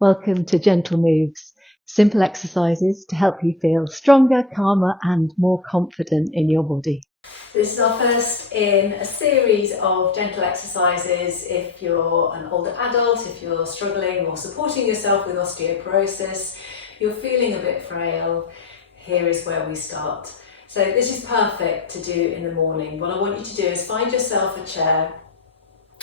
Welcome to Gentle Moves, simple exercises to help you feel stronger, calmer and more confident in your body. This is our first in a series of gentle exercises if you're an older adult, if you're struggling or supporting yourself with osteoporosis, you're feeling a bit frail, here is where we start. So this is perfect to do in the morning. What I want you to do is find yourself a chair,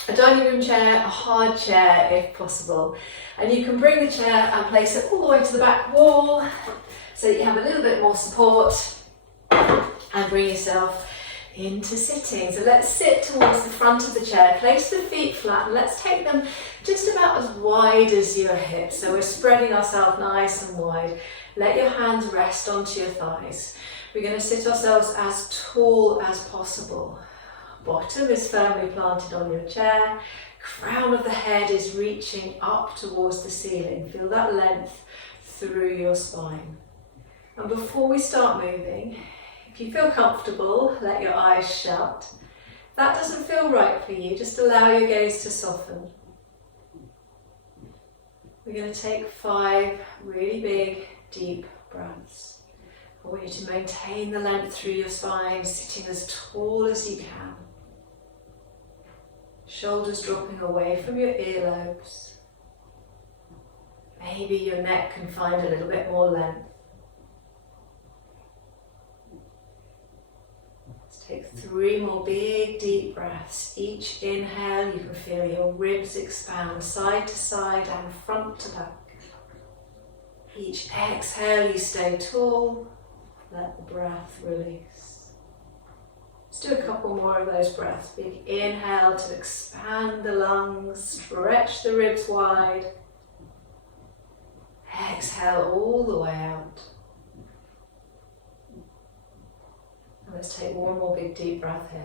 a dining room chair, a hard chair if possible, and you can bring the chair and place it all the way to the back wall so that you have a little bit more support, and bring yourself into sitting. So let's sit towards the front of the chair, place the feet flat and let's take them just about as wide as your hips. So we're spreading ourselves nice and wide. Let your hands rest onto your thighs. We're going to sit ourselves as tall as possible. Bottom is firmly planted on your chair. Crown of the head is reaching up towards the ceiling. Feel that length through your spine. And before we start moving, if you feel comfortable, let your eyes shut. If that doesn't feel right for you, just allow your gaze to soften. We're going to take 5 really big, deep breaths. I want you to maintain the length through your spine, sitting as tall as you can. Shoulders dropping away from your earlobes. Maybe your neck can find a little bit more length. Take 3 more big deep breaths. Each inhale you can feel your ribs expand side to side and front to back. Each exhale you stay tall, let the breath release. Let's do a couple more of those breaths. Big inhale to expand the lungs, stretch the ribs wide. Exhale all the way out. Let's take one more big deep breath here.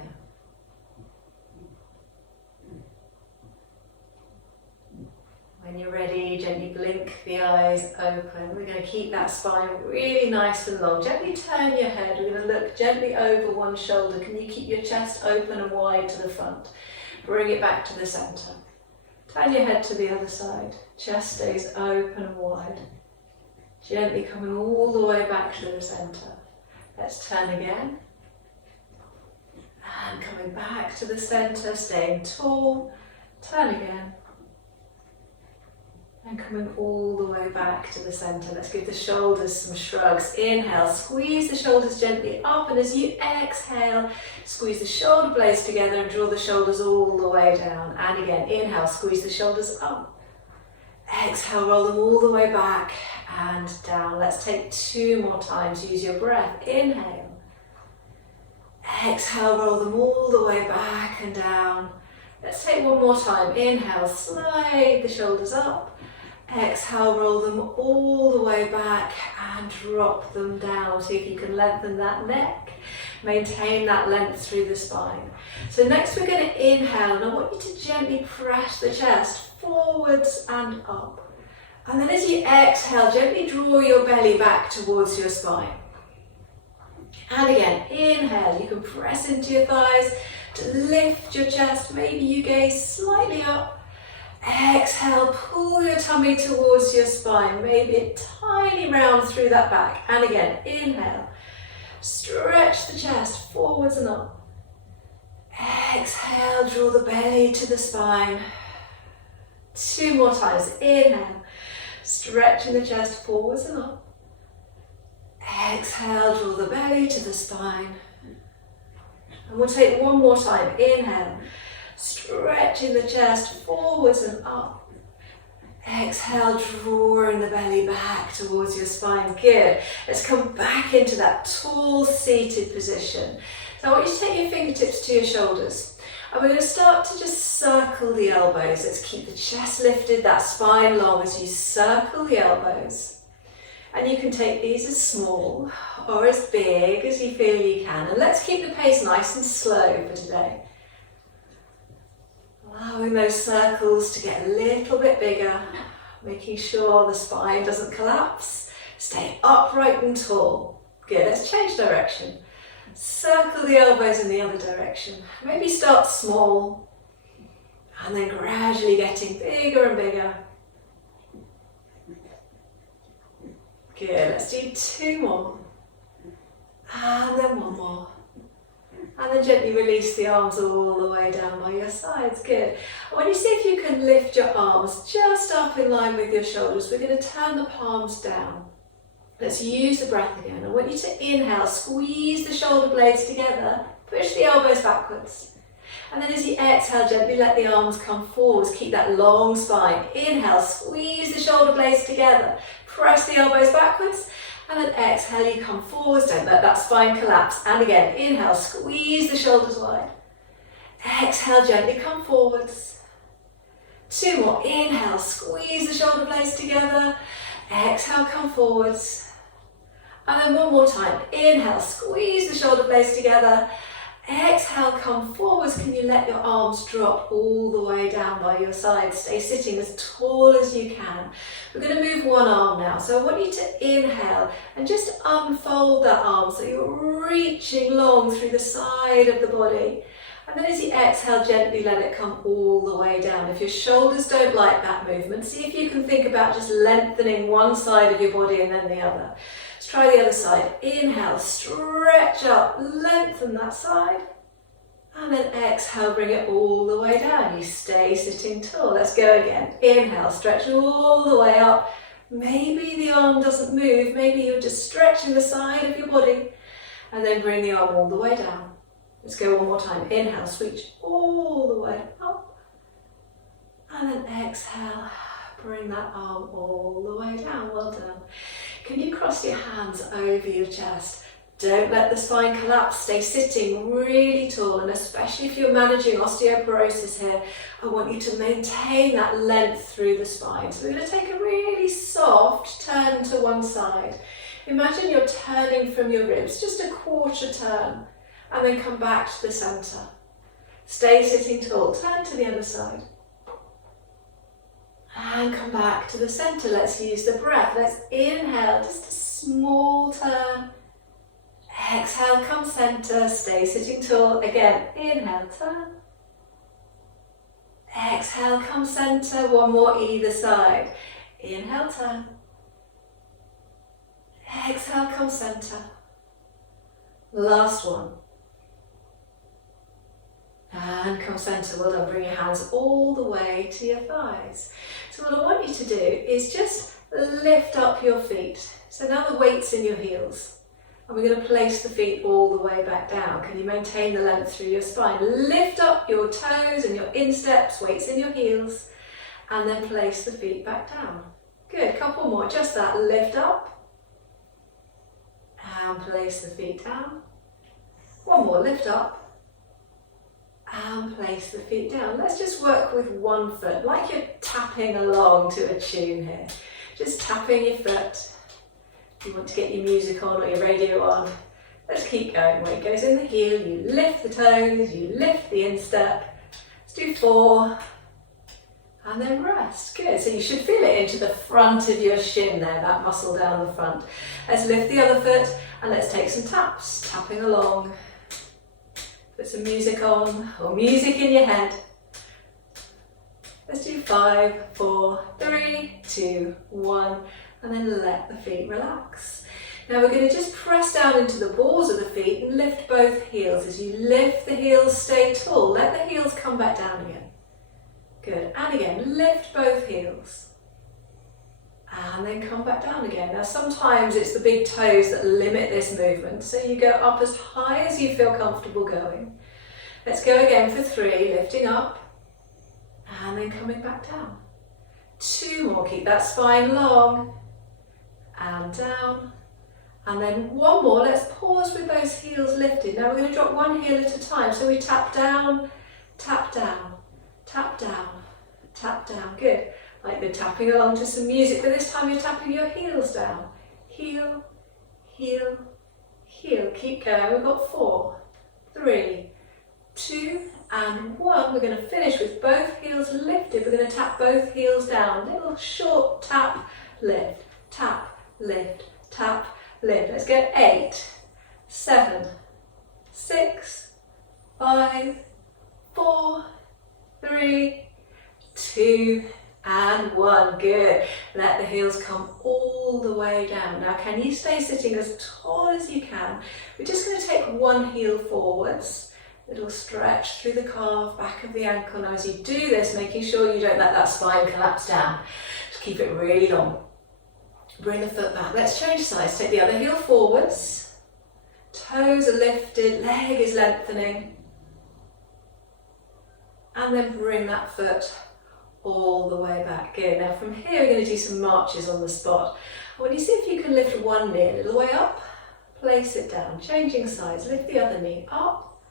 When you're ready, gently blink the eyes open. We're going to keep that spine really nice and long. Gently turn your head. We're going to look gently over one shoulder. Can you keep your chest open and wide to the front? Bring it back to the center. Turn your head to the other side. Chest stays open and wide. Gently coming all the way back to the center. Let's turn again. And coming back to the center, staying tall, turn again. And coming all the way back to the center. Let's give the shoulders some shrugs. Inhale, squeeze the shoulders gently up, and as you exhale, squeeze the shoulder blades together and draw the shoulders all the way down. And again, inhale, squeeze the shoulders up. Exhale, roll them all the way back and down. Let's take 2 more times. Use your breath. Inhale. Exhale, roll them all the way back and down. Let's take one more time. Inhale, slide the shoulders up. Exhale, roll them all the way back and drop them down. See if you can lengthen that neck. Maintain that length through the spine. So next we're going to inhale, and I want you to gently press the chest forwards and up. And then as you exhale, gently draw your belly back towards your spine. And again, inhale, you can press into your thighs to lift your chest. Maybe you gaze slightly up. Exhale, pull your tummy towards your spine. Maybe a tiny round through that back. And again, inhale, stretch the chest forwards and up. Exhale, draw the belly to the spine. 2 more times. Inhale, stretching the chest forwards and up. Exhale, draw the belly to the spine. And we'll take one more time. Inhale, stretching the chest forwards and up. Exhale, drawing the belly back towards your spine. Good. Let's come back into that tall seated position. So I want you to take your fingertips to your shoulders. And we're going to start to just circle the elbows. Let's keep the chest lifted, that spine long as you circle the elbows. And you can take these as small or as big as you feel you can. And let's keep the pace nice and slow for today. Allowing those circles to get a little bit bigger, making sure the spine doesn't collapse. Stay upright and tall. Good, let's change direction. Circle the elbows in the other direction. Maybe start small and then gradually getting bigger and bigger. Good, let's do 2 more. And then 1 more. And then gently release the arms all the way down by your sides. Good. I want you to see if you can lift your arms just up in line with your shoulders. We're going to turn the palms down. Let's use the breath again. I want you to inhale, squeeze the shoulder blades together, push the elbows backwards. And then as you exhale, gently let the arms come forwards. Keep that long spine. Inhale, squeeze the shoulder blades together, press the elbows backwards. And then exhale, you come forwards, don't let that spine collapse. And again, inhale, squeeze the shoulders wide. Exhale, gently come forwards. 2 more, inhale, squeeze the shoulder blades together. Exhale, come forwards. And then 1 more time, inhale, squeeze the shoulder blades together. Exhale, come forwards. Can you let your arms drop all the way down by your sides? Stay sitting as tall as you can. We're going to move 1 arm now. So I want you to inhale and just unfold that arm so you're reaching long through the side of the body. And then as you exhale, gently let it come all the way down. If your shoulders don't like that movement, see if you can think about just lengthening one side of your body and then the other. Let's try the other side. Inhale, stretch up, lengthen that side. And then exhale, bring it all the way down. You stay sitting tall. Let's go again. Inhale, stretch all the way up. Maybe the arm doesn't move. Maybe you're just stretching the side of your body. And then bring the arm all the way down. Let's go 1 more time. Inhale, switch all the way up. And then exhale, bring that arm all the way down. Well done. Can you cross your hands over your chest? Don't let the spine collapse. Stay sitting really tall, and especially if you're managing osteoporosis here, I want you to maintain that length through the spine. So we're going to take a really soft turn to one side. Imagine you're turning from your ribs, just a 1/4 turn. And then come back to the centre. Stay sitting tall, turn to the other side. And come back to the centre. Let's use the breath. Let's inhale, just a small turn. Exhale, come centre, stay sitting tall. Again, inhale, turn. Exhale, come centre. 1 more either side. Inhale, turn. Exhale, come centre. Last one. And come centre. Well done. Bring your hands all the way to your thighs. So what I want you to do is just lift up your feet. So now the weight's in your heels. And we're going to place the feet all the way back down. Can you maintain the length through your spine? Lift up your toes and your insteps, weights in your heels. And then place the feet back down. Good. Couple more. Just that. Lift up. And place the feet down. 1 more. Lift up. And place the feet down. Let's just work with 1 foot, like you're tapping along to a tune here. Just tapping your foot. If you want to get your music on or your radio on, let's keep going. Weight goes in the heel, you lift the toes, you lift the instep. Let's do 4. And then rest. Good. So you should feel it into the front of your shin there, that muscle down the front. Let's lift the other foot and let's take some taps, tapping along. Put some music on, or music in your head. Let's do 5, 4, 3, 2, 1, and then let the feet relax. Now we're going to just press down into the balls of the feet and lift both heels. As you lift the heels, stay tall. Let the heels come back down again. Good. And again, lift both heels. And then come back down again. Now sometimes it's the big toes that limit this movement, so you go up as high as you feel comfortable going. Let's go again for 3, lifting up, and then coming back down. 2 more, keep that spine long, and down, and then 1 more. Let's pause with those heels lifted. Now we're going to drop 1 heel at a time, so we tap down, tap down, tap down, tap down. Good. Like you're tapping along to some music, but this time you're tapping your heels down. Heel, heel, heel. Keep going. We've got 4, 3, 2, and 1. We're going to finish with both heels lifted. We're going to tap both heels down. Little short tap, lift, tap, lift, tap, lift. Let's go 8, 7, 6, 5, 4, 3, 2, and 1. Good. Let the heels come all the way down. Now, can you stay sitting as tall as you can? We're just going to take one heel forwards. Little stretch through the calf, back of the ankle. Now, as you do this, making sure you don't let that spine collapse down. Just keep it really long. Bring the foot back. Let's change sides. Take the other heel forwards. Toes are lifted, leg is lengthening. And then bring that foot all the way back. Good. Now from here we're going to do some marches on the spot. I want you to see if you can lift one knee a little way up, place it down, changing sides, lift the other knee up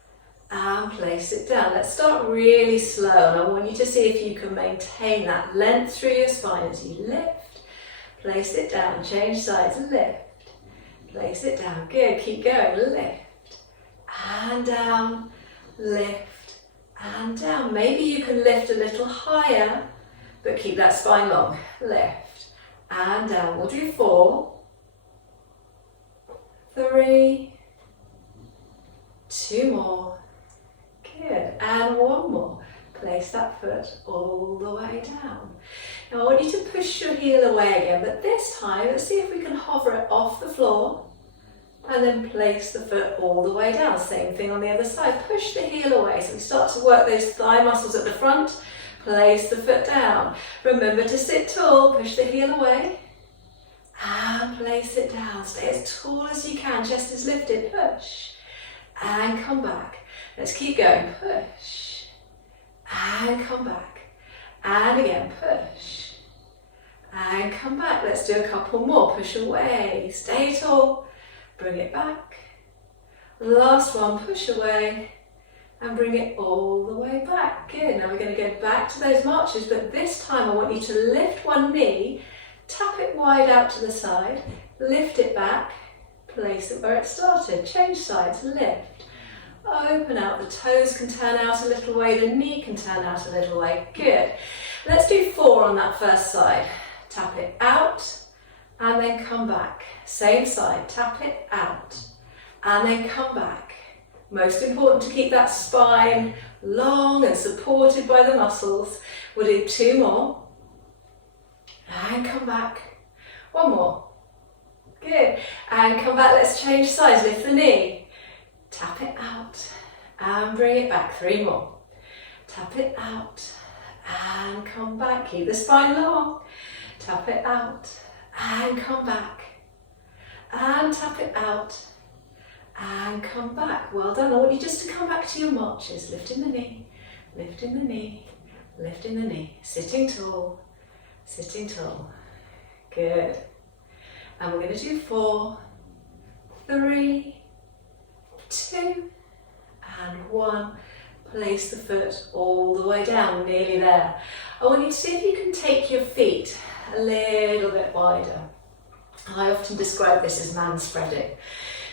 and place it down. Let's start really slow, and I want you to see if you can maintain that length through your spine as you lift, place it down, change sides, lift, place it down. Good. Keep going. Lift and down, lift and down. Maybe you can lift a little higher, but keep that spine long. Lift and down. We'll do 4, 3, 2 more. Good. And 1 more. Place that foot all the way down. Now I want you to push your heel away again, but this time let's see if we can hover it off the floor and then place the foot all the way down. Same thing on the other side. Push the heel away. So we start to work those thigh muscles at the front. Place the foot down. Remember to sit tall. Push the heel away and place it down. Stay as tall as you can. Chest is lifted. Push and come back. Let's keep going. Push and come back. And again, push and come back. Let's do a couple more. Push away. Stay tall. Bring it back. Last one, push away and bring it all the way back. Good. Now we're going to go back to those marches, but this time I want you to lift one knee, tap it wide out to the side, lift it back, place it where it started. Change sides, lift, open out. The toes can turn out a little way, the knee can turn out a little way. Good. Let's do 4 on that first side. Tap it out and then come back. Same side, tap it out and then come back. Most important to keep that spine long and supported by the muscles. We'll do 2 more and come back. 1 more. Good. And come back. Let's change sides. Lift the knee. Tap it out and bring it back. 3 more. Tap it out and come back. Keep the spine long. Tap it out and come back. And tap it out and come back. Well done. I want you just to come back to your marches. Lifting the knee, lifting the knee, lifting the knee. Sitting tall, sitting tall. Good. And we're going to do 4, 3, 2 and 1. Place the foot all the way down, nearly there. I want you to see if you can take your feet a little bit wider. I often describe this as man spreading.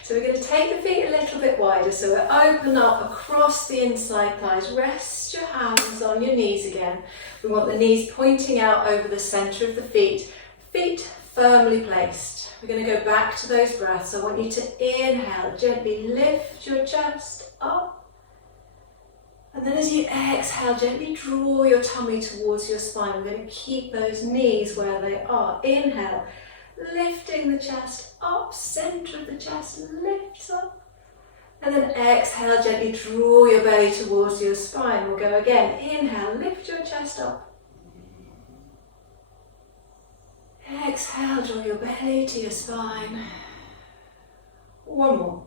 So we're going to take the feet a little bit wider, so we open up across the inside thighs. Rest your hands on your knees again. We want the knees pointing out over the centre of the feet. Feet firmly placed. We're going to go back to those breaths. I want you to inhale, gently lift your chest up. And then as you exhale, gently draw your tummy towards your spine. We're going to keep those knees where they are. Inhale, lifting the chest up, centre of the chest lifts up. And then exhale, gently draw your belly towards your spine. We'll go again. Inhale, lift your chest up. Exhale, draw your belly to your spine. 1 more.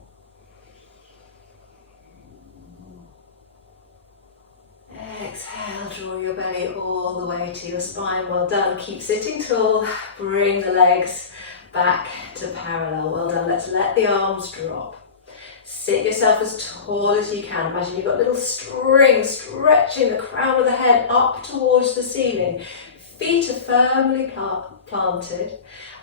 Exhale, draw your belly all the way to your spine. Well done. Keep sitting tall. Bring the legs back to parallel. Well done. Let's let the arms drop. Sit yourself as tall as you can. Imagine you've got a little string stretching the crown of the head up towards the ceiling. Feet are firmly planted.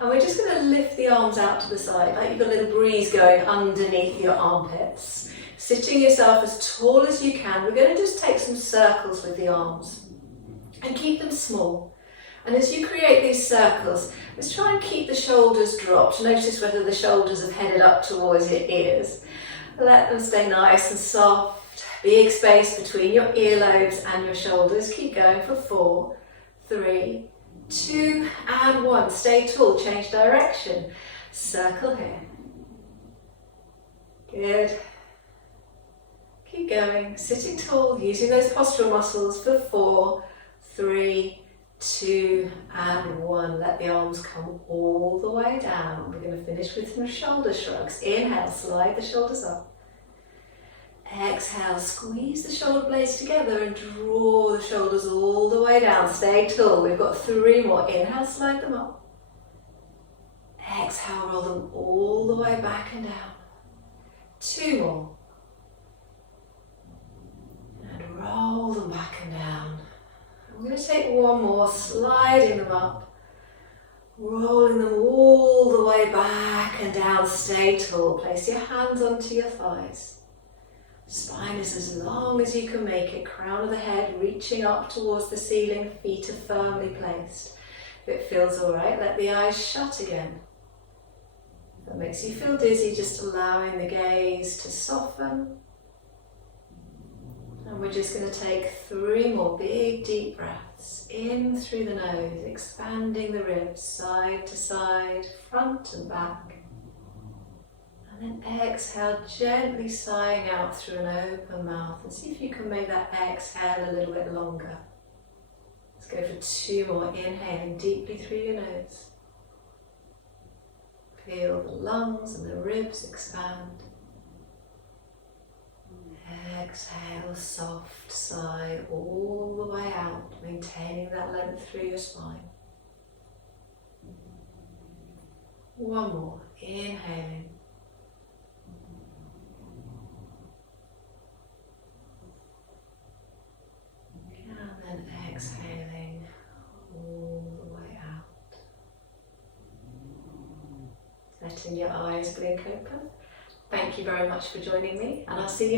And we're just going to lift the arms out to the side, like you've got a little breeze going underneath your armpits. Sitting yourself as tall as you can. We're going to just take some circles with the arms and keep them small. And as you create these circles, let's try and keep the shoulders dropped. Notice whether the shoulders have headed up towards your ears. Let them stay nice and soft. Big space between your earlobes and your shoulders. Keep going for 4, 3, 2 and 1. Stay tall, change direction. Circle here. Good. Keep going, sitting tall, using those postural muscles for 4, 3, 2 and 1. Let the arms come all the way down. We're going to finish with some shoulder shrugs. Inhale, slide the shoulders up. Exhale, squeeze the shoulder blades together and draw the shoulders all the way down. Stay tall. We've got 3 more. Inhale, slide them up. Exhale, roll them all the way back and down. 2 more. And roll them back and down. I'm going to take 1 more, sliding them up. Rolling them all the way back and down. Stay tall. Place your hands onto your thighs. Spine is as long as you can make it. Crown of the head reaching up towards the ceiling. Feet are firmly placed. If it feels alright, let the eyes shut again. If that makes you feel dizzy, just allowing the gaze to soften. And we're just going to take 3 more big deep breaths. In through the nose, expanding the ribs side to side, front and back. And then exhale, gently sighing out through an open mouth. And see if you can make that exhale a little bit longer. Let's go for 2 more. Inhaling deeply through your nose. Feel the lungs and the ribs expand. Exhale, soft sigh all the way out, maintaining that length through your spine. 1 more. Inhaling. And then exhaling all the way out. Letting your eyes blink open. Thank you very much for joining me, and I'll see you